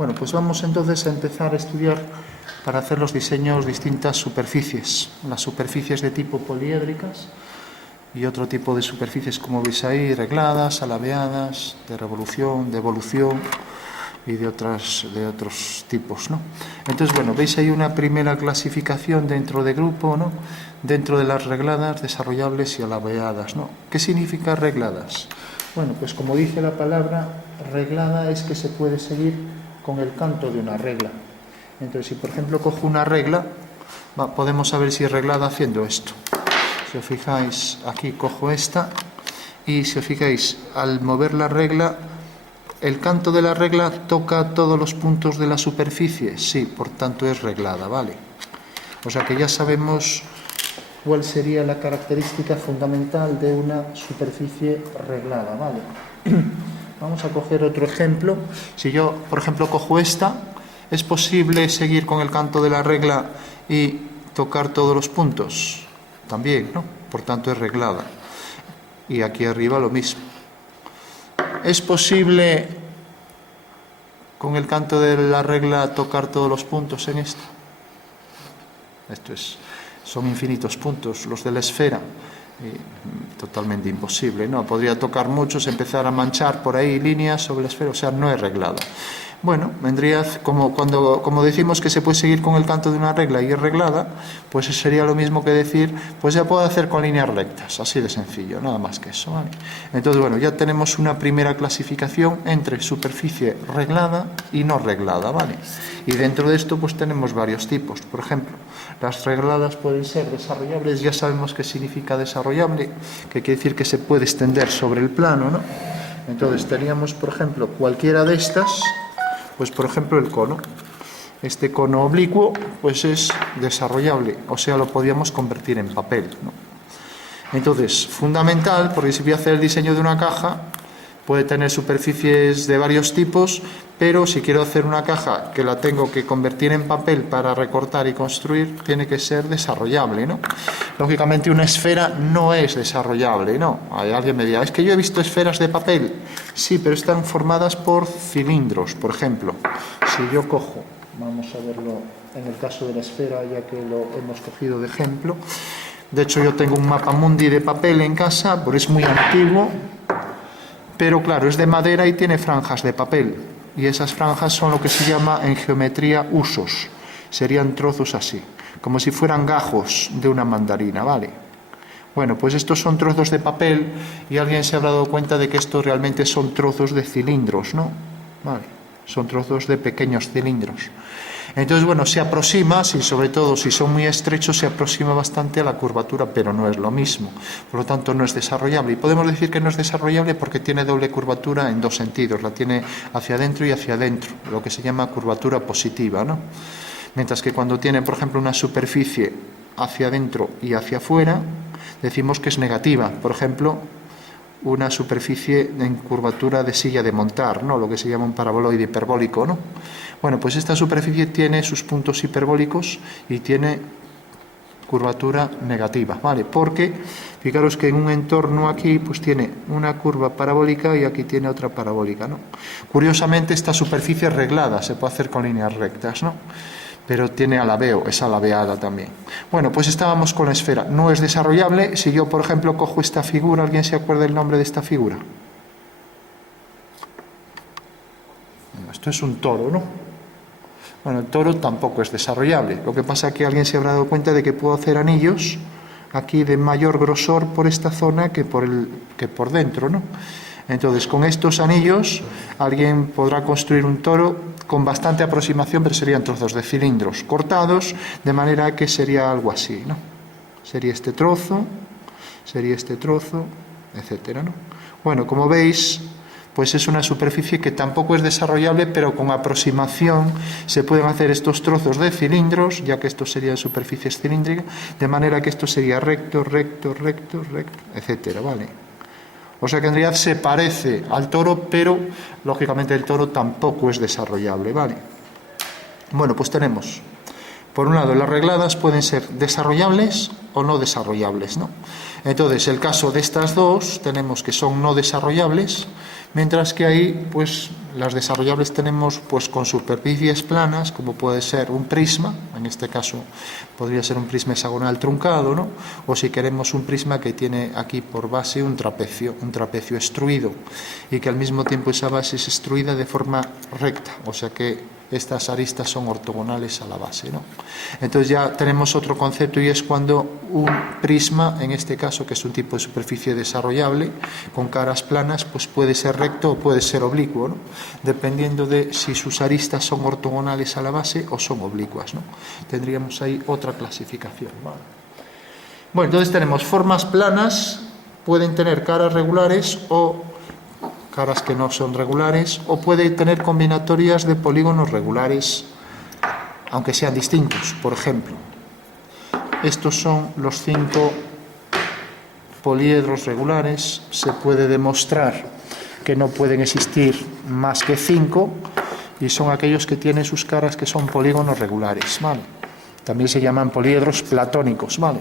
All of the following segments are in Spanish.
Bueno, pues vamos entonces a empezar a estudiar para hacer los diseños distintas superficies. Las superficies de tipo poliédricas y otro tipo de superficies, como veis ahí, regladas, alabeadas, de revolución, de evolución y de otros tipos, ¿no? Entonces, bueno, veis ahí una primera clasificación dentro de grupo, ¿no? Dentro de las regladas, desarrollables y alabeadas, ¿no? ¿Qué significa regladas? Bueno, pues como dice la palabra, reglada es que se puede seguir con el canto de una regla. Entonces, si por ejemplo cojo una regla, podemos saber si es reglada haciendo esto. Si os fijáis, aquí cojo esta y si os fijáis, al mover la regla, el canto de la regla toca todos los puntos de la superficie. Sí, por tanto es reglada, ¿vale? O sea que ya sabemos cuál sería la característica fundamental de una superficie reglada, ¿vale? Vamos a coger otro ejemplo. Si yo, por ejemplo, cojo esta, ¿es posible seguir con el canto de la regla y tocar todos los puntos? También, ¿no? Por tanto es reglada. Y aquí arriba lo mismo. ¿Es posible con el canto de la regla tocar todos los puntos en esto? Son infinitos puntos los de la esfera. Totalmente imposible, ¿no? Podría tocar muchos, empezar a manchar por ahí líneas sobre la esfera, o sea, no es reglada. Bueno, vendría como decimos que se puede seguir con el canto de una regla y es reglada, pues sería lo mismo que decir, pues ya puedo hacer con líneas rectas, así de sencillo, nada más que eso, ¿vale? Entonces, bueno, ya tenemos una primera clasificación entre superficie reglada y no reglada, ¿vale? Y dentro de esto, pues tenemos varios tipos. Por ejemplo, las regladas pueden ser desarrollables, ya sabemos qué significa desarrollable, que quiere decir que se puede extender sobre el plano, ¿no? Entonces, teníamos, por ejemplo, cualquiera de estas. Pues por ejemplo el cono, este cono oblicuo pues es desarrollable, o sea lo podíamos convertir en papel, ¿no? Entonces, fundamental, porque si voy a hacer el diseño de una caja, puede tener superficies de varios tipos, pero si quiero hacer una caja que la tengo que convertir en papel para recortar y construir, tiene que ser desarrollable, ¿no? Lógicamente una esfera no es desarrollable, ¿no? Alguien me dirá, es que yo he visto esferas de papel. Sí, pero están formadas por cilindros, por ejemplo. Si yo cojo, vamos a verlo en el caso de la esfera, ya que lo hemos cogido de ejemplo. De hecho, yo tengo un mapamundi de papel en casa, pero es muy antiguo. Pero claro, es de madera y tiene franjas de papel. Y esas franjas son lo que se llama en geometría usos. Serían trozos así, como si fueran gajos de una mandarina, ¿vale? Bueno, pues estos son trozos de papel y alguien se habrá dado cuenta de que estos realmente son trozos de cilindros, ¿no? Vale, son trozos de pequeños cilindros. Entonces, bueno, se aproxima, sobre todo si son muy estrechos, se aproxima bastante a la curvatura, pero no es lo mismo. Por lo tanto, no es desarrollable. Y podemos decir que no es desarrollable porque tiene doble curvatura en dos sentidos. La tiene hacia adentro y hacia adentro, lo que se llama curvatura positiva, ¿no? Mientras que cuando tiene, por ejemplo, una superficie hacia adentro y hacia afuera, decimos que es negativa. Por ejemplo, una superficie en curvatura de silla de montar, ¿no? Lo que se llama un paraboloide hiperbólico, ¿no? Bueno, pues esta superficie tiene sus puntos hiperbólicos y tiene curvatura negativa, ¿vale? Porque, fijaros que en un entorno aquí, pues tiene una curva parabólica y aquí tiene otra parabólica, ¿no? Curiosamente, esta superficie es reglada, se puede hacer con líneas rectas, ¿no? Pero tiene alabeo, es alabeada también. Bueno, pues estábamos con la esfera. No es desarrollable. Si yo, por ejemplo, cojo esta figura, ¿alguien se acuerda el nombre de esta figura? Esto es un toro, ¿no? Bueno, el toro tampoco es desarrollable. Lo que pasa es que alguien se habrá dado cuenta de que puedo hacer anillos aquí de mayor grosor por esta zona que por dentro, ¿no? Entonces, con estos anillos, alguien podrá construir un toro con bastante aproximación, pero serían trozos de cilindros cortados, de manera que sería algo así, ¿no? Sería este trozo, etcétera, ¿no? Bueno, como veis, pues es una superficie que tampoco es desarrollable, pero con aproximación se pueden hacer estos trozos de cilindros, ya que estos serían superficies cilíndricas, de manera que esto sería recto, etcétera, ¿vale? O sea que en realidad se parece al toro, pero lógicamente el toro tampoco es desarrollable, ¿vale? Bueno, pues tenemos, por un lado, las regladas pueden ser desarrollables o no desarrollables, ¿no? Entonces, el caso de estas dos, tenemos que son no desarrollables, Mientras que ahí, pues, las desarrollables tenemos, pues, con superficies planas, como puede ser un prisma, en este caso podría ser un prisma hexagonal truncado, ¿no? O si queremos un prisma que tiene aquí por base un trapecio extruido, y que al mismo tiempo esa base es extruida de forma recta, o sea que estas aristas son ortogonales a la base, ¿no? Entonces ya tenemos otro concepto, y es cuando un prisma, en este caso, que es un tipo de superficie desarrollable con caras planas, pues puede ser recto o puede ser oblicuo, ¿no? Dependiendo de si sus aristas son ortogonales a la base o son oblicuas, ¿no? Tendríamos ahí otra clasificación, ¿vale? Bueno, entonces tenemos formas planas, pueden tener caras regulares o caras que no son regulares, o puede tener combinatorias de polígonos regulares, aunque sean distintos. Por ejemplo, estos son los 5 poliedros regulares. Se puede demostrar que no pueden existir más que 5, y son aquellos que tienen sus caras que son polígonos regulares, ¿vale? También se llaman poliedros platónicos, ¿vale?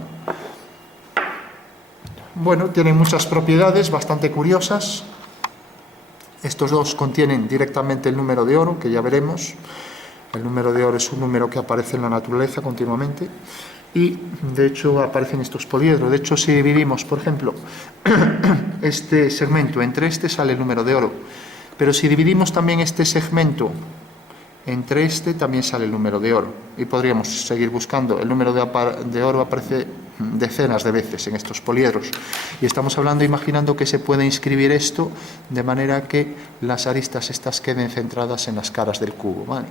Bueno, tienen muchas propiedades bastante curiosas. Estos dos contienen directamente el número de oro, que ya veremos. El número de oro es un número que aparece en la naturaleza continuamente, y de hecho aparecen estos poliedros. De hecho, si dividimos, por ejemplo, este segmento entre este, sale el número de oro, pero si dividimos también este segmento entre este, también sale el número de oro, y podríamos seguir buscando. El número de oro aparece decenas de veces en estos poliedros, y estamos hablando, imaginando que se puede inscribir esto de manera que las aristas estas queden centradas en las caras del cubo, ¿vale?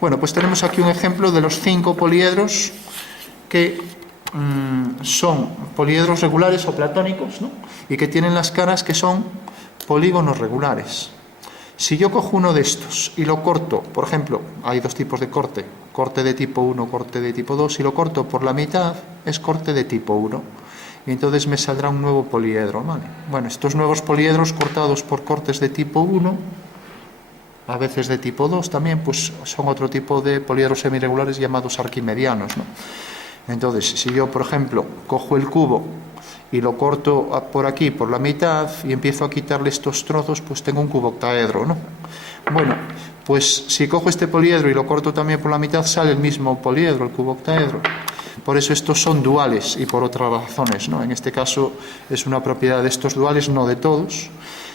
Bueno, pues tenemos aquí un ejemplo de los 5 poliedros que son poliedros regulares o platónicos, ¿no? Y que tienen las caras que son polígonos regulares. Si yo cojo uno de estos y lo corto, por ejemplo, hay dos tipos de corte, corte de tipo 1, corte de tipo 2, si lo corto por la mitad es corte de tipo 1, y entonces me saldrá un nuevo poliedro, ¿vale? Bueno, estos nuevos poliedros cortados por cortes de tipo 1, a veces de tipo 2 también, pues son otro tipo de poliedros semirregulares llamados arquimedianos, ¿no? Entonces, si yo, por ejemplo, cojo el cubo y lo corto por aquí, por la mitad, y empiezo a quitarle estos trozos, pues tengo un cubo octaedro, ¿no? Bueno, pues si cojo este poliedro y lo corto también por la mitad, sale el mismo poliedro, el cubo octaedro. Por eso estos son duales, y por otras razones, ¿no? En este caso es una propiedad de estos duales, no de todos.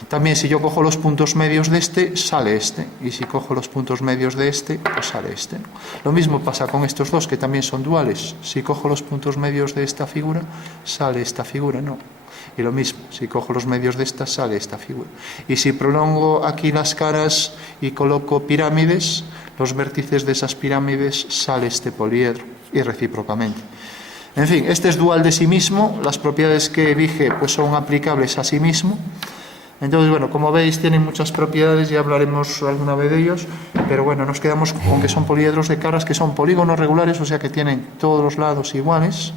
También, si yo cojo los puntos medios de este, sale este, y si cojo los puntos medios de este, pues sale este, ¿no? Lo mismo pasa con estos dos, que también son duales. Si cojo los puntos medios de esta figura, sale esta figura, ¿no? Y lo mismo, si cojo los medios de esta, sale esta figura. Y si prolongo aquí las caras y coloco pirámides, los vértices de esas pirámides, sale este poliedro, y recíprocamente. En fin, este es dual de sí mismo. Las propiedades que dije, pues son aplicables a sí mismo. Entonces, bueno, como veis, tienen muchas propiedades, ya hablaremos alguna vez de ellos, pero bueno, nos quedamos con que son poliedros de caras que son polígonos regulares, o sea que tienen todos los lados iguales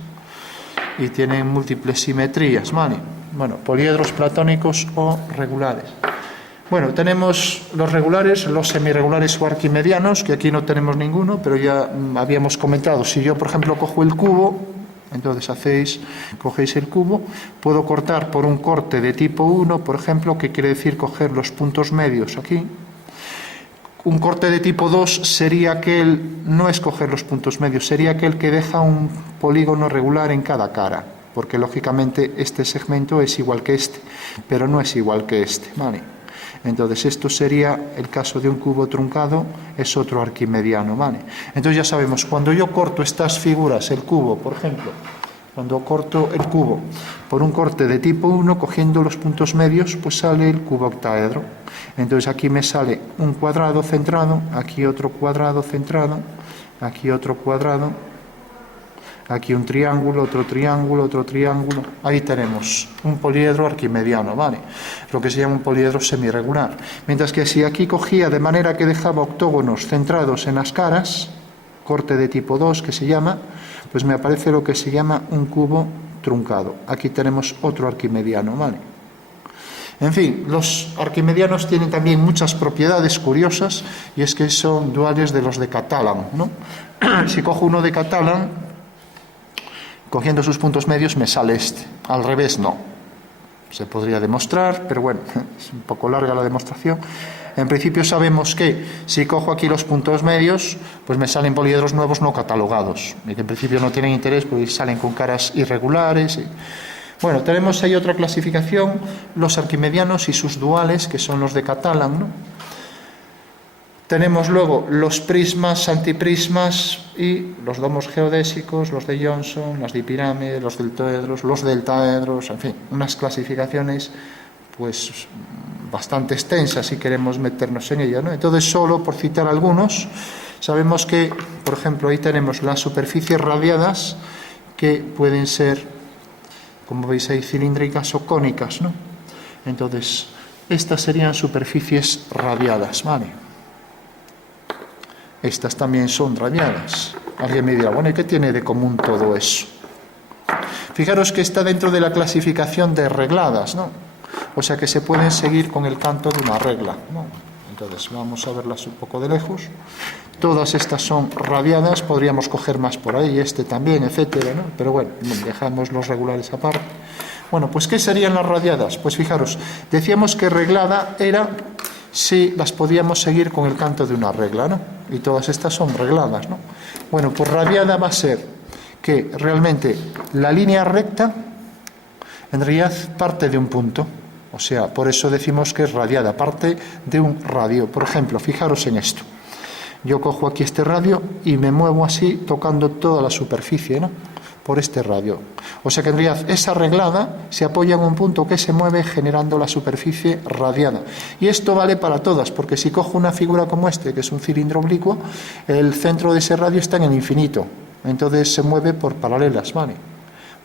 y tienen múltiples simetrías, ¿vale? Bueno, poliedros platónicos o regulares. Bueno, tenemos los regulares, los semirregulares o arquimedianos, que aquí no tenemos ninguno, pero ya habíamos comentado. Si yo, por ejemplo, cojo el cubo, entonces cogéis el cubo, puedo cortar por un corte de tipo 1, por ejemplo, que quiere decir coger los puntos medios aquí. Un corte de tipo 2 sería aquel, no es coger los puntos medios, sería aquel que deja un polígono regular en cada cara, porque lógicamente este segmento es igual que este, pero no es igual que este, ¿vale? Entonces esto sería el caso de un cubo truncado, es otro arquimediano, ¿vale? Entonces ya sabemos, cuando yo corto estas figuras, el cubo, por ejemplo, cuando corto el cubo por un corte de tipo 1, cogiendo los puntos medios, pues sale el cubo octaedro. Entonces aquí me sale un cuadrado centrado, aquí otro cuadrado centrado, aquí otro cuadrado, aquí un triángulo, otro triángulo, otro triángulo. Ahí tenemos un poliedro arquimediano, ¿vale? Lo que se llama un poliedro semirregular. Mientras que si aquí cogía de manera que dejaba octógonos centrados en las caras, corte de tipo 2 que se llama, pues me aparece lo que se llama un cubo truncado. Aquí tenemos otro arquimediano, ¿vale? En fin, los arquimedianos tienen también muchas propiedades curiosas, y es que son duales de los de Catalan, ¿no? Si cojo uno de Catalan, cogiendo sus puntos medios me sale este, al revés no. se podría demostrar, pero bueno, es un poco larga la demostración. En principio sabemos que si cojo aquí los puntos medios, pues me salen poliedros nuevos no catalogados, y que en principio no tienen interés porque salen con caras irregulares. Bueno, tenemos ahí otra clasificación, los arquimedianos y sus duales, que son los de Catalan, ¿no? Tenemos luego los prismas, antiprismas y los domos geodésicos, los de Johnson, las dipirámides, los deltoedros, los deltaedros, en fin, unas clasificaciones pues bastante extensas si queremos meternos en ellas, ¿no? Entonces, solo por citar algunos, sabemos que, por ejemplo, ahí tenemos las superficies radiadas que pueden ser, como veis ahí, cilíndricas o cónicas, ¿no? Entonces, estas serían superficies radiadas, ¿vale? Estas también son radiadas. Alguien me dirá, bueno, ¿y qué tiene de común todo eso? Fijaros que está dentro de la clasificación de regladas, ¿no? O sea que se pueden seguir con el canto de una regla, ¿no? Entonces, vamos a verlas un poco de lejos. Todas estas son radiadas, podríamos coger más por ahí, este también, etcétera, ¿no? Pero bueno, dejamos los regulares aparte. Bueno, pues ¿qué serían las radiadas? Pues fijaros, decíamos que reglada era si las podíamos seguir con el canto de una regla, ¿no? Y todas estas son regladas, ¿no? Bueno, pues radiada va a ser que realmente la línea recta en realidad parte de un punto, o sea, por eso decimos que es radiada, parte de un radio. Por ejemplo, fijaros en esto. Yo cojo aquí este radio y me muevo así tocando toda la superficie, ¿no? Por este radio. O sea que en realidad esa reglada se apoya en un punto que se mueve generando la superficie radiada. Y esto vale para todas, porque si cojo una figura como este, que es un cilindro oblicuo, el centro de ese radio está en el infinito. Entonces se mueve por paralelas, ¿vale?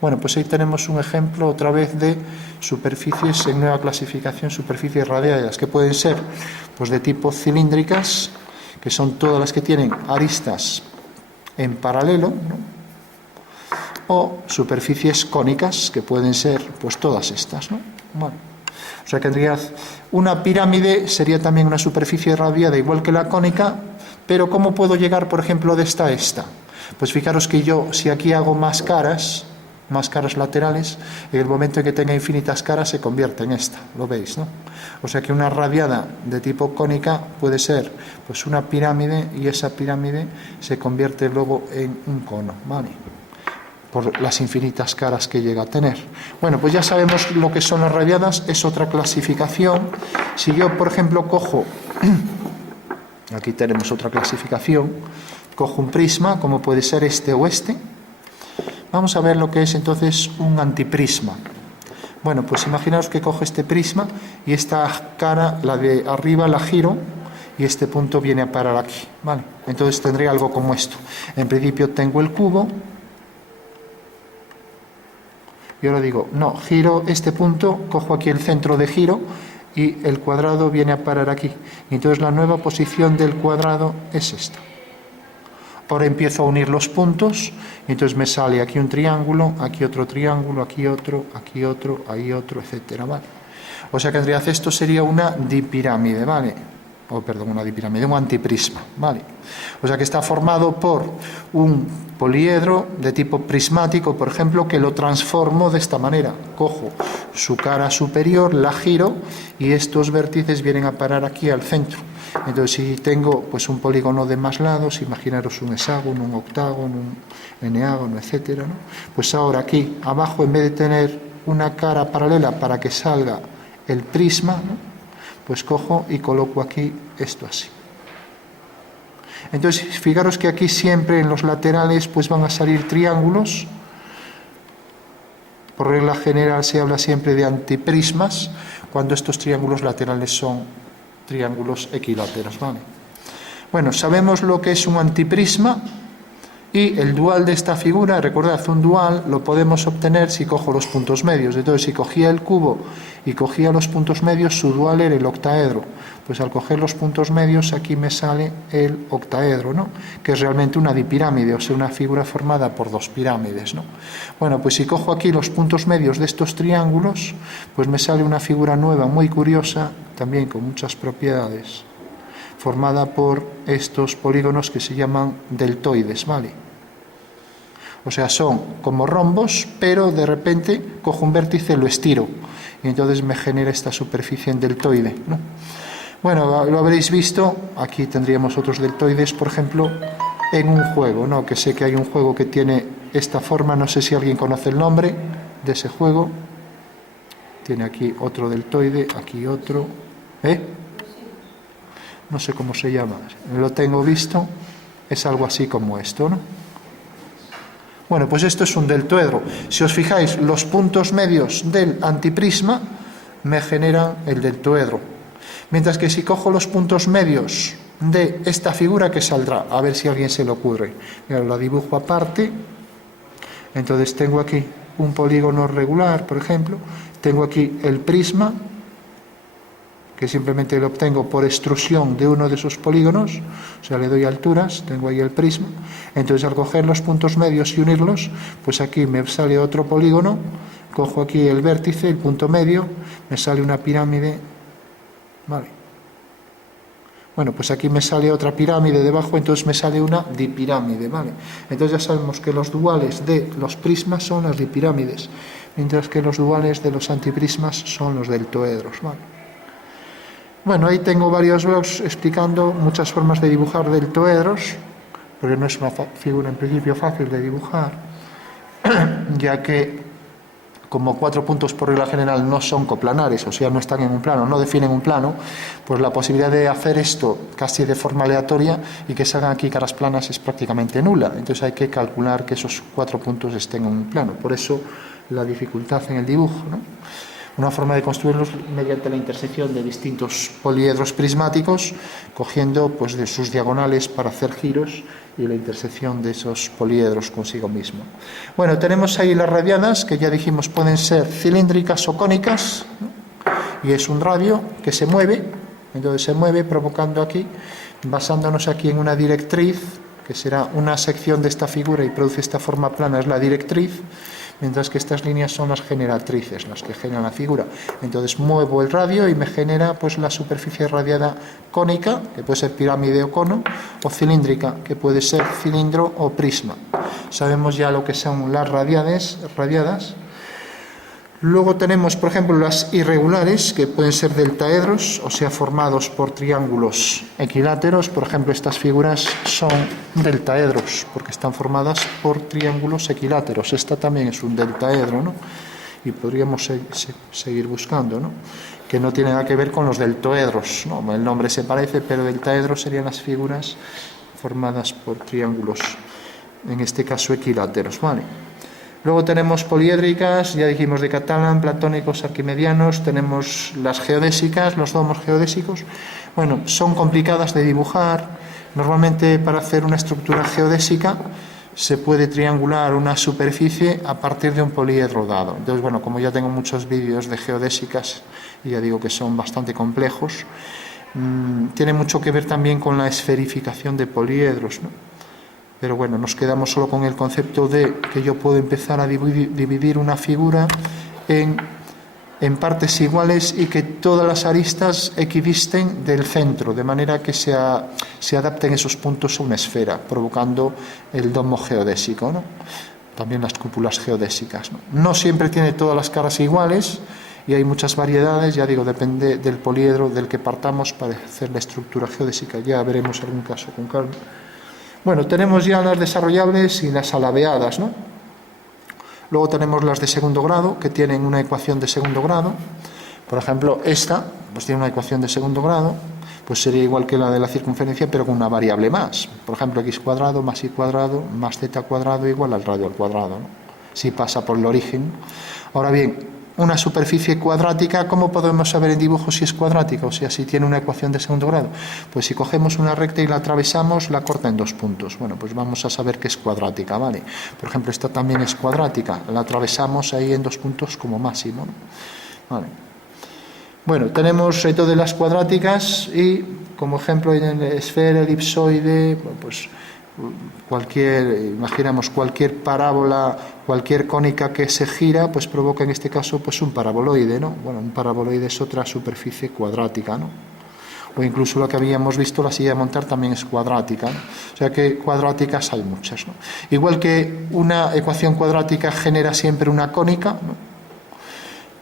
Bueno, pues ahí tenemos un ejemplo otra vez de superficies en nueva clasificación, superficies radiadas, que pueden ser pues de tipo cilíndricas, que son todas las que tienen aristas en paralelo, ¿no? O superficies cónicas, que pueden ser pues todas estas, ¿no? Bueno, o sea que en realidad una pirámide sería también una superficie radiada igual que la cónica, pero ¿cómo puedo llegar, por ejemplo, de esta a esta? Pues fijaros que yo, si aquí hago más caras laterales, en el momento en que tenga infinitas caras se convierte en esta, lo veis, ¿no? O sea que una radiada de tipo cónica puede ser pues una pirámide, y esa pirámide se convierte luego en un cono, ¿vale? Por las infinitas caras que llega a tener. Bueno, pues ya sabemos lo que son las radiadas, es otra clasificación. Si yo, por ejemplo, cojo, aquí tenemos otra clasificación, cojo un prisma, como puede ser este o este, vamos a ver lo que es entonces un antiprisma. Bueno, pues imaginaos que cojo este prisma y esta cara, la de arriba, la giro, y este punto viene a parar aquí, ¿vale? Entonces tendré algo como esto. En principio tengo el cubo, y ahora digo, no, giro este punto, cojo aquí el centro de giro y el cuadrado viene a parar aquí. Y entonces la nueva posición del cuadrado es esta. Ahora empiezo a unir los puntos, y entonces me sale aquí un triángulo, aquí otro triángulo, aquí otro, ahí otro, etcétera, ¿vale? O sea que en realidad esto sería una dipirámide, ¿vale? Una dipirámide, un antiprisma, ¿vale? O sea que está formado por un poliedro de tipo prismático, por ejemplo, que lo transformo de esta manera. Cojo su cara superior, la giro, y estos vértices vienen a parar aquí al centro. Entonces, si tengo pues un polígono de más lados, imaginaros un hexágono, un octágono, un eneágono, etcétera, ¿no? Pues ahora aquí abajo, en vez de tener una cara paralela para que salga el prisma, ¿no? Pues cojo y coloco aquí esto así. Entonces, fijaros que aquí siempre en los laterales pues van a salir triángulos. Por regla general se habla siempre de antiprismas cuando estos triángulos laterales son triángulos equiláteros, ¿vale? Bueno, sabemos lo que es un antiprisma, y el dual de esta figura, recordad, un dual lo podemos obtener si cojo los puntos medios. Entonces, si cogía el cubo y cogía los puntos medios, su dual era el octaedro. Pues al coger los puntos medios, aquí me sale el octaedro, ¿no? Que es realmente una dipirámide, o sea, una figura formada por dos pirámides, ¿no? Bueno, pues si cojo aquí los puntos medios de estos triángulos, pues me sale una figura nueva, muy curiosa, también con muchas propiedades, formada por estos polígonos que se llaman deltoides, ¿vale? O sea, son como rombos, pero de repente cojo un vértice, lo estiro, y entonces me genera esta superficie en deltoide, ¿no? Bueno, lo habréis visto, aquí tendríamos otros deltoides, por ejemplo, en un juego, ¿no? Que sé que hay un juego que tiene esta forma, no sé si alguien conoce el nombre de ese juego. Tiene aquí otro deltoide, aquí otro, no sé cómo se llama, lo tengo visto, es algo así como esto, ¿no? Bueno, pues esto es un deltoedro. Si os fijáis, los puntos medios del antiprisma me generan el deltoedro. Mientras que si cojo los puntos medios de esta figura, ¿qué saldrá? A ver si a alguien se le ocurre. Mira, la dibujo aparte. Entonces tengo aquí un polígono regular, por ejemplo. Tengo aquí el prisma, que simplemente lo obtengo por extrusión de uno de esos polígonos, o sea, le doy alturas, tengo ahí el prisma. Entonces, al coger los puntos medios y unirlos, pues aquí me sale otro polígono, cojo aquí el vértice, el punto medio, me sale una pirámide, vale. Bueno, pues aquí me sale otra pirámide debajo, entonces me sale una dipirámide, ¿vale? Entonces ya sabemos que los duales de los prismas son las dipirámides, mientras que los duales de los antiprismas son los deltoedros, ¿vale? Bueno, ahí tengo varios blogs explicando muchas formas de dibujar deltoedros, porque no es una figura en principio fácil de dibujar, ya que como 4 puntos por regla general no son coplanares, o sea, no están en un plano, no definen un plano, pues la posibilidad de hacer esto casi de forma aleatoria y que se hagan aquí caras planas es prácticamente nula. Entonces hay que calcular que esos 4 puntos estén en un plano. Por eso la dificultad en el dibujo, ¿no? Una forma de construirlos mediante la intersección de distintos poliedros prismáticos, cogiendo pues de sus diagonales para hacer giros y la intersección de esos poliedros consigo mismo. Bueno, tenemos ahí las radianas, que ya dijimos pueden ser cilíndricas o cónicas, ¿no? Y es un radio que se mueve, entonces se mueve provocando aquí, basándonos aquí en una directriz, que será una sección de esta figura y produce esta forma plana, es la directriz, mientras que estas líneas son las generatrices, las que generan la figura. Entonces muevo el radio y me genera pues la superficie radiada cónica, que puede ser pirámide o cono, o cilíndrica, que puede ser cilindro o prisma. Sabemos ya lo que son las radiadas. Luego tenemos, por ejemplo, las irregulares, que pueden ser deltaedros, o sea, formados por triángulos equiláteros. Por ejemplo, estas figuras son deltaedros, porque están formadas por triángulos equiláteros. Esta también es un deltaedro, ¿no? Y podríamos seguir buscando, ¿no? Que no tiene nada que ver con los deltoedros, ¿no? El nombre se parece, pero deltaedros serían las figuras formadas por triángulos, en este caso equiláteros, ¿vale? Luego tenemos poliédricas, ya dijimos de Catalan, platónicos, arquimedianos, tenemos las geodésicas, los domos geodésicos. Bueno, son complicadas de dibujar. Normalmente para hacer una estructura geodésica se puede triangular una superficie a partir de un poliedro dado. Entonces, bueno, como ya tengo muchos vídeos de geodésicas y ya digo que son bastante complejos, tiene mucho que ver también con la esferificación de poliedros, ¿no? Pero bueno, nos quedamos solo con el concepto de que yo puedo empezar a dividir una figura en partes iguales y que todas las aristas equidisten del centro, de manera que se adapten esos puntos a una esfera, provocando el domo geodésico, ¿no? También las cúpulas geodésicas, ¿no? No siempre tiene todas las caras iguales y hay muchas variedades, ya digo, depende del poliedro del que partamos para hacer la estructura geodésica. Ya veremos algún caso con calma. Bueno, tenemos ya las desarrollables y las alabeadas, ¿no? Luego tenemos las de segundo grado, que tienen una ecuación de segundo grado. Por ejemplo, esta, pues tiene una ecuación de segundo grado, pues sería igual que la de la circunferencia, pero con una variable más. Por ejemplo, x cuadrado más y cuadrado más z cuadrado igual al radio al cuadrado, ¿no? Si pasa por el origen. Ahora bien, una superficie cuadrática, ¿cómo podemos saber en dibujo si es cuadrática? O sea, si tiene una ecuación de segundo grado. Pues si cogemos una recta y la atravesamos, la corta en 2 puntos. Bueno, pues vamos a saber que es cuadrática, ¿vale? Por ejemplo, esta también es cuadrática. La atravesamos ahí en 2 puntos como máximo, ¿no? Vale. Bueno, tenemos todas las cuadráticas y, como ejemplo, en esfera, elipsoide, pues imaginamos cualquier parábola, cualquier cónica que se gira, pues provoca en este caso pues un paraboloide, ¿no? Bueno, un paraboloide es otra superficie cuadrática, ¿no? O incluso lo que habíamos visto, la silla de montar también es cuadrática, ¿no? O sea que cuadráticas hay muchas, ¿no? Igual que una ecuación cuadrática genera siempre una cónica, ¿no?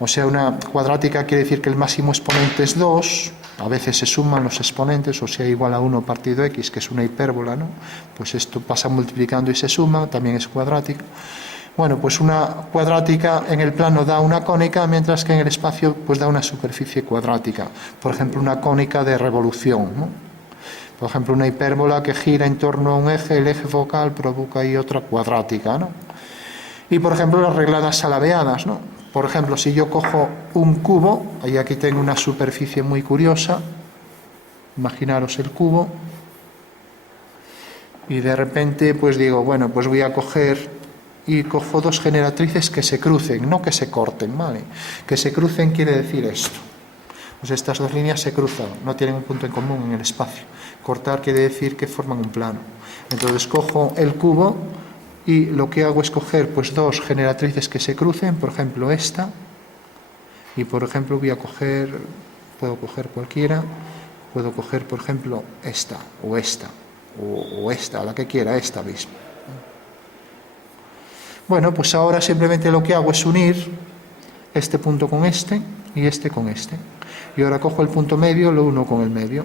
O sea, una cuadrática quiere decir que el máximo exponente es 2, a veces se suman los exponentes, o sea, igual a 1 partido x, que es una hipérbola, ¿no? Pues esto pasa multiplicando y se suma, también es cuadrática. Bueno, pues una cuadrática en el plano da una cónica, mientras que en el espacio pues da una superficie cuadrática. Por ejemplo, una cónica de revolución, ¿no? Por ejemplo, una hipérbola que gira en torno a un eje, el eje focal provoca ahí otra cuadrática, ¿no? Y, por ejemplo, las regladas alabeadas, ¿no? Por ejemplo, si yo cojo un cubo, y aquí tengo una superficie muy curiosa, imaginaros el cubo, y de repente pues digo, bueno, pues voy a coger y cojo dos generatrices que se crucen, no que se corten, ¿vale? Que se crucen quiere decir esto. Pues estas dos líneas se cruzan, no tienen un punto en común en el espacio. Cortar quiere decir que forman un plano. Entonces cojo el cubo y lo que hago es coger pues dos generatrices que se crucen, por ejemplo esta, y por ejemplo voy a coger, puedo coger cualquiera, puedo coger por ejemplo esta, o esta, o esta, la que quiera, esta misma. Bueno, pues ahora simplemente lo que hago es unir este punto con este y este con este. Y ahora cojo el punto medio, lo uno con el medio.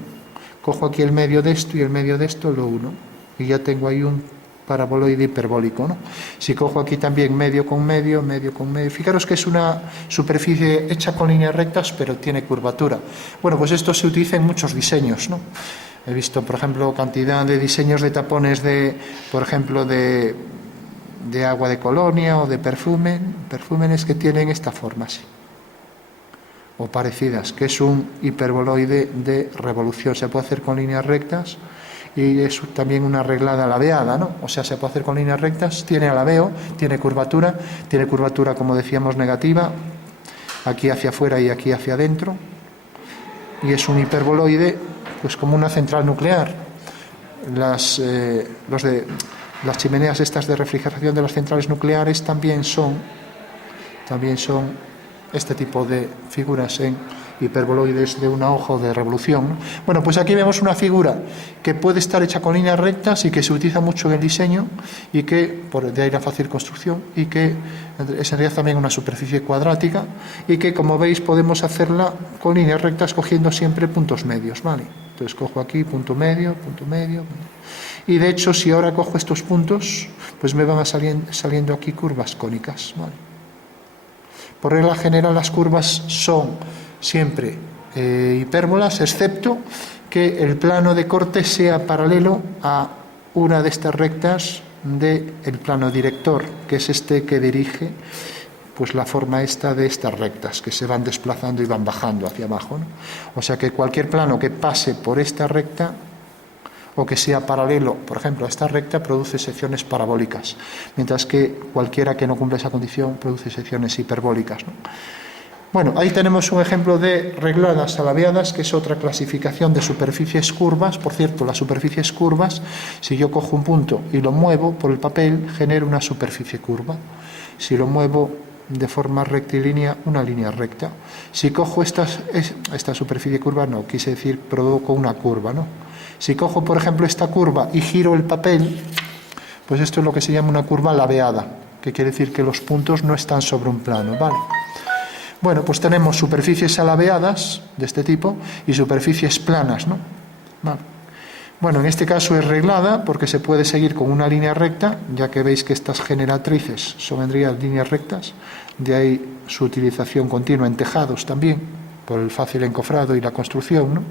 Cojo aquí el medio de esto y el medio de esto lo uno. Y ya tengo ahí un paraboloide hiperbólico, ¿no? Si cojo aquí también medio con medio, medio con medio. Fijaros que es una superficie hecha con líneas rectas, pero tiene curvatura. Bueno, pues esto se utiliza en muchos diseños, ¿no? He visto, por ejemplo, cantidad de diseños de tapones de, por ejemplo, de agua de colonia o de perfúmenes que tienen esta forma así, o parecidas, que es un hiperboloide de revolución. Se puede hacer con líneas rectas y es también una reglada alabeada, ¿no? O sea, se puede hacer con líneas rectas, tiene alabeo, tiene curvatura como decíamos negativa, aquí hacia afuera y aquí hacia adentro, y es un hiperboloide pues como una central nuclear. Las chimeneas estas de refrigeración de las centrales nucleares también son este tipo de figuras en hiperboloides de una hoja o de revolución, ¿no? Bueno, pues aquí vemos una figura que puede estar hecha con líneas rectas y que se utiliza mucho en el diseño y que, de ahí la fácil construcción, y que es en realidad también una superficie cuadrática y que, como veis, podemos hacerla con líneas rectas cogiendo siempre puntos medios, ¿vale? Entonces cojo aquí punto medio, y de hecho si ahora cojo estos puntos, pues me van saliendo aquí curvas cónicas, ¿vale? Por regla general las curvas son siempre hipérbolas, excepto que el plano de corte sea paralelo a una de estas rectas del plano director, que es este que dirige pues la forma esta de estas rectas, que se van desplazando y van bajando hacia abajo, ¿no? O sea que cualquier plano que pase por esta recta o que sea paralelo, por ejemplo, a esta recta, produce secciones parabólicas, mientras que cualquiera que no cumple esa condición produce secciones hiperbólicas, ¿no? Bueno, ahí tenemos un ejemplo de regladas alabeadas, que es otra clasificación de superficies curvas. Por cierto, las superficies curvas, si yo cojo un punto y lo muevo por el papel, genero una superficie curva. Si lo muevo de forma rectilínea, una línea recta. Si cojo esta superficie curva, no, quise decir provoco una curva, ¿no? Si cojo, por ejemplo, esta curva y giro el papel, pues esto es lo que se llama una curva labeada, que quiere decir que los puntos no están sobre un plano, ¿vale? Bueno, pues tenemos superficies alabeadas de este tipo y superficies planas, ¿no? Vale. Bueno, en este caso es reglada porque se puede seguir con una línea recta, ya que veis que estas generatrices son en realidad líneas rectas, de ahí su utilización continua en tejados también, por el fácil encofrado y la construcción, ¿no?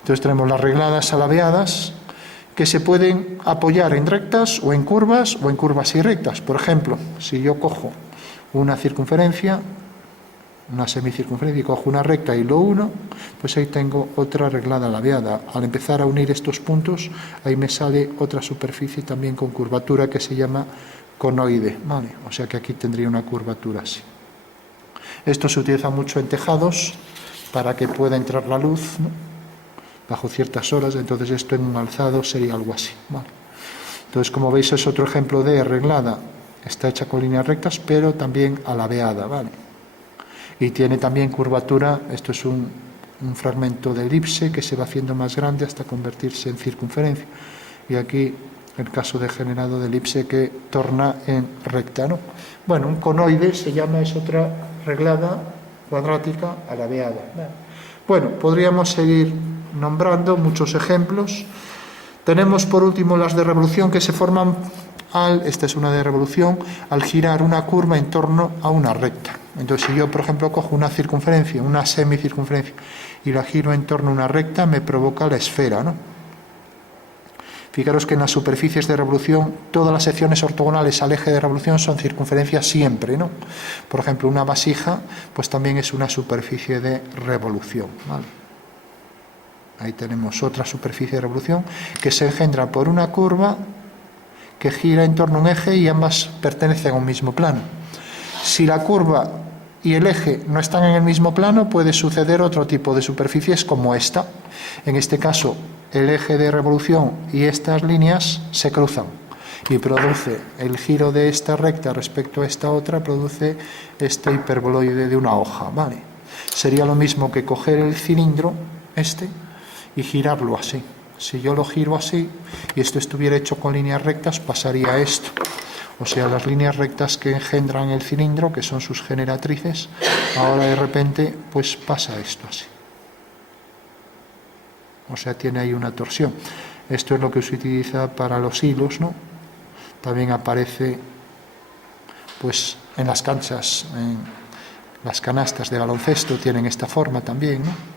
Entonces tenemos las regladas alabeadas que se pueden apoyar en rectas o en curvas y rectas. Por ejemplo, si yo cojo una circunferencia, una semicircunferencia, y cojo una recta y lo uno, pues ahí tengo otra reglada alabeada. Al empezar a unir estos puntos, ahí me sale otra superficie también con curvatura que se llama conoide, ¿vale? O sea que aquí tendría una curvatura así. Esto se utiliza mucho en tejados para que pueda entrar la luz, ¿no? Bajo ciertas horas, entonces esto en un alzado sería algo así, ¿vale? Entonces, como veis, es otro ejemplo de reglada. Está hecha con líneas rectas, pero también alabeada, ¿vale? Y tiene también curvatura. Esto es un fragmento de elipse que se va haciendo más grande hasta convertirse en circunferencia. Y aquí el caso degenerado de elipse que torna en recta, ¿no? Bueno, un conoide se llama, es otra reglada, cuadrática, alabeada. Bueno, podríamos seguir nombrando muchos ejemplos. Tenemos por último las de revolución que se forman esta es una de revolución, al girar una curva en torno a una recta. Entonces, si yo, por ejemplo, cojo una circunferencia, una semicircunferencia, y la giro en torno a una recta, me provoca la esfera, ¿no? Fijaros que en las superficies de revolución, todas las secciones ortogonales al eje de revolución son circunferencias siempre, ¿no? Por ejemplo, una vasija, pues también es una superficie de revolución, ¿vale? Ahí tenemos otra superficie de revolución que se engendra por una curva que gira en torno a un eje y ambas pertenecen a un mismo plano. Si la curva y el eje no están en el mismo plano, puede suceder otro tipo de superficies como esta. En este caso, el eje de revolución y estas líneas se cruzan y produce el giro de esta recta respecto a esta otra, produce este hiperboloide de una hoja, ¿vale? Sería lo mismo que coger el cilindro y girarlo así. Si yo lo giro así y esto estuviera hecho con líneas rectas, pasaría esto. O sea, las líneas rectas que engendran el cilindro, que son sus generatrices, ahora de repente pues pasa esto así. O sea, tiene ahí una torsión. Esto es lo que se utiliza para los hilos, ¿no? También aparece pues en las canchas, en las canastas de baloncesto tienen esta forma también, ¿no?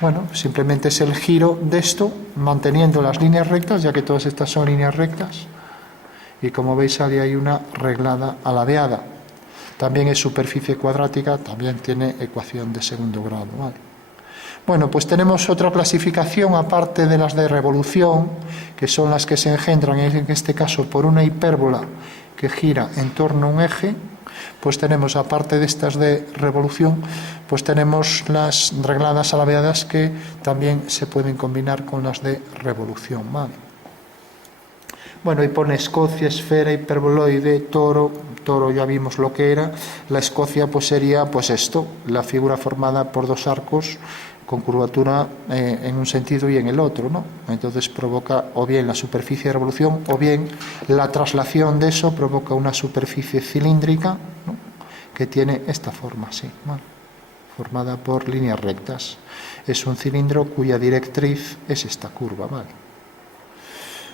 Bueno, simplemente es el giro de esto, manteniendo las líneas rectas, ya que todas estas son líneas rectas. Y como veis, sale ahí una reglada alabeada. También es superficie cuadrática, también tiene ecuación de segundo grado, ¿vale? Bueno, pues tenemos otra clasificación, aparte de las de revolución, que son las que se engendran, en este caso, por una hipérbola que gira en torno a un eje. Pues tenemos, aparte de estas de revolución, pues tenemos las regladas alabeadas que también se pueden combinar con las de revolución, ¿vale? Bueno, y pone escocia, esfera, hiperboloide, toro ya vimos lo que era. La escocia pues sería pues esto, la figura formada por dos arcos con curvatura en un sentido y en el otro, ¿no? Entonces provoca o bien la superficie de revolución o bien la traslación de eso provoca una superficie cilíndrica, ¿no? Que tiene esta forma, así, ¿vale? Formada por líneas rectas. Es un cilindro cuya directriz es esta curva, ¿vale?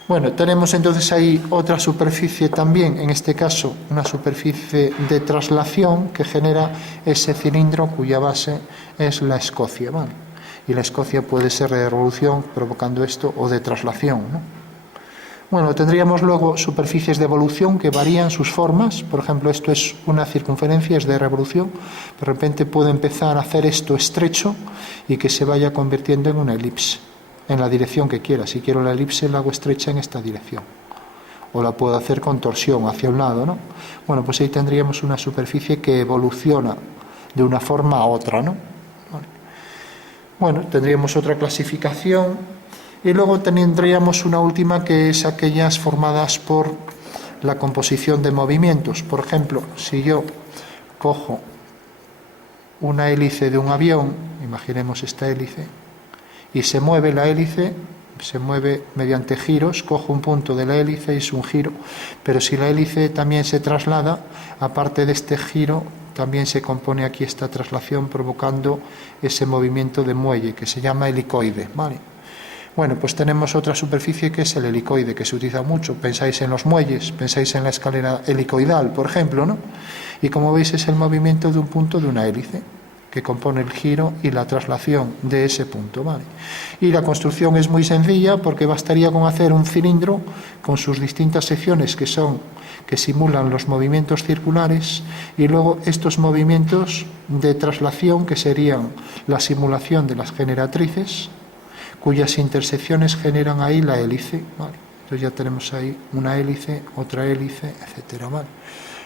Bueno, tenemos entonces ahí otra superficie también, en este caso una superficie de traslación que genera ese cilindro cuya base es la escocia, ¿vale? Y la escocia puede ser de revolución provocando esto o de traslación, ¿no? Bueno, tendríamos luego superficies de evolución que varían sus formas. Por ejemplo, esto es una circunferencia, es de revolución. De repente puede empezar a hacer esto estrecho y que se vaya convirtiendo en una elipse, en la dirección que quiera. Si quiero la elipse, la hago estrecha en esta dirección. O la puedo hacer con torsión hacia un lado, ¿no? Bueno, pues ahí tendríamos una superficie que evoluciona de una forma a otra, ¿no? Vale. Bueno, tendríamos otra clasificación. Y luego tendríamos una última que es aquellas formadas por la composición de movimientos. Por ejemplo, si yo cojo una hélice de un avión, imaginemos esta hélice, y se mueve la hélice, se mueve mediante giros, cojo un punto de la hélice y es un giro, pero si la hélice también se traslada, aparte de este giro, también se compone aquí esta traslación provocando ese movimiento de muelle que se llama helicoide, ¿vale? Bueno, pues tenemos otra superficie que es el helicoide, que se utiliza mucho. Pensáis en los muelles, pensáis en la escalera helicoidal, por ejemplo, ¿no? Y como veis es el movimiento de un punto de una hélice, que compone el giro y la traslación de ese punto, ¿vale? Y la construcción es muy sencilla porque bastaría con hacer un cilindro con sus distintas secciones que simulan los movimientos circulares y luego estos movimientos de traslación que serían la simulación de las generatrices cuyas intersecciones generan ahí la hélice, ¿vale? Entonces ya tenemos ahí una hélice, otra hélice, etcétera, ¿vale?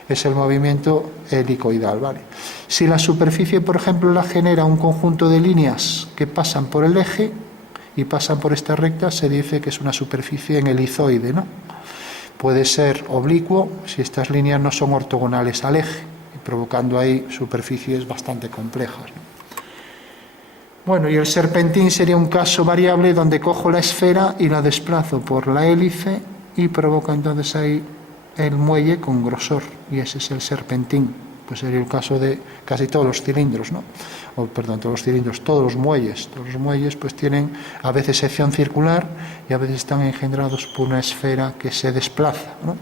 Es el movimiento helicoidal, ¿vale? Si la superficie, por ejemplo, la genera un conjunto de líneas que pasan por el eje y pasan por esta recta, se dice que es una superficie en helizoide, ¿no? Puede ser oblicuo si estas líneas no son ortogonales al eje, provocando ahí superficies bastante complejas, ¿no? Bueno, y el serpentín sería un caso variable donde cojo la esfera y la desplazo por la hélice y provoca entonces ahí el muelle con grosor, y ese es el serpentín. pues sería el caso de casi todos los cilindros, ¿no? O, perdón, todos los cilindros, todos los muelles. Todos los muelles pues tienen a veces sección circular y a veces están engendrados por una esfera que se desplaza, ¿no?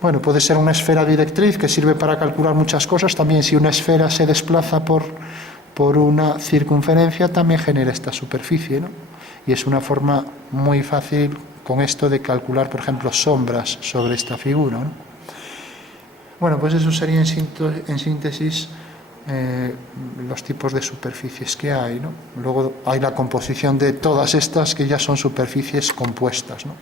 Bueno, puede ser una esfera directriz que sirve para calcular muchas cosas. También si una esfera se desplaza por una circunferencia, también genera esta superficie, ¿no? Y es una forma muy fácil con esto de calcular, por ejemplo, sombras sobre esta figura, ¿no? Bueno, pues eso sería en síntesis los tipos de superficies que hay, ¿no? Luego hay la composición de todas estas que ya son superficies compuestas, ¿no?